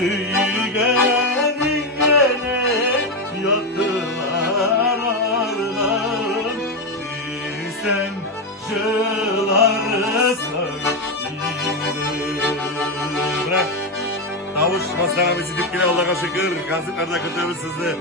Süygenin gene yattılar ardan. Bilsem şıları söyleyeyim. Bırak. Tavuş masana bizi dükkana Allah'a şükür. Kazıklarda kötü sızdı.